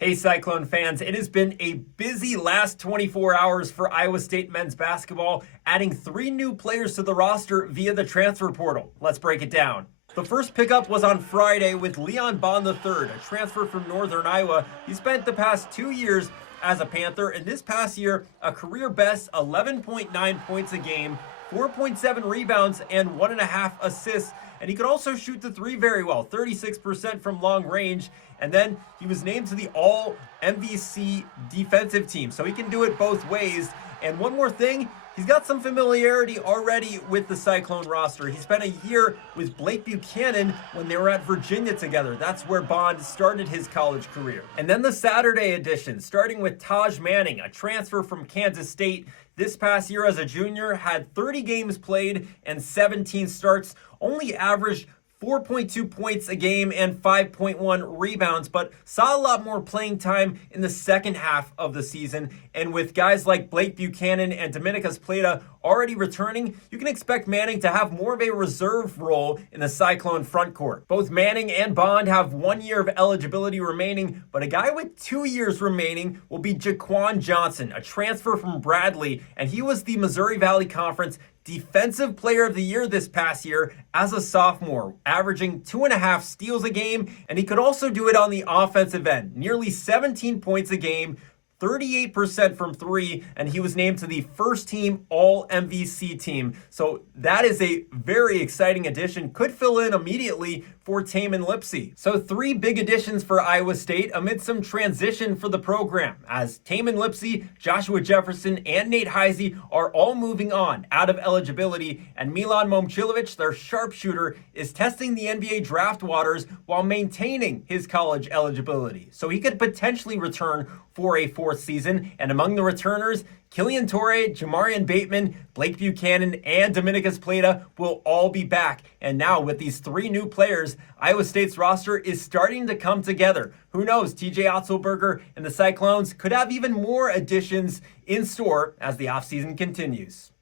Hey, Cyclone fans, it has been a busy last 24 hours for Iowa State men's basketball, adding 3 new players to the roster via the transfer portal. Let's break it down. The first pickup was on Friday with Leon Bond III, a transfer from Northern Iowa. He spent the past 2 years as a Panther, and this past year, a career best 11.9 points a game, 4.7 rebounds, and 1.5 assists. And he could also shoot the three very well, 36% from long range. And then he was named to the All MVC defensive team, so he can do it both ways. And one more thing, he's got some familiarity already with the Cyclone roster. He spent a year with Blake Buchanan when they were at Virginia together. That's where Bond started his college career. And then the Saturday edition, starting with Taj Manning, a transfer from Kansas State. This past year as a junior, had 30 games played and 17 starts, only averaged 4.2 points a game and 5.1 rebounds, but saw a lot more playing time in the second half of the season. And with guys like Blake Buchanan and Dominicus Plata already returning, you can expect Manning to have more of a reserve role in the Cyclone frontcourt. Both Manning and Bond have 1 year of eligibility remaining, but a guy with 2 years remaining will be Jaquan Johnson, a transfer from Bradley, and he was the Missouri Valley Conference Defensive Player of the Year this past year as a sophomore, averaging 2.5 steals a game, and he could also do it on the offensive end, nearly 17 points a game, 38% from three, and he was named to the first team All MVC team. So that is a very exciting addition. Could fill in immediately for Tamin Lipsey. So 3 big additions for Iowa State amid some transition for the program, as Tamin Lipsey, Joshua Jefferson, and Nate Heisey are all moving on out of eligibility, and Milan Momcilovic, their sharpshooter, is testing the NBA draft waters while maintaining his college eligibility. So he could potentially return for a 4th season. And among the returners, Killian Torrey, Jamarian Bateman, Blake Buchanan, and Dominicus Plata will all be back. And now with these 3 new players, Iowa State's roster is starting to come together. Who knows, TJ Otzelberger and the Cyclones could have even more additions in store as the offseason continues.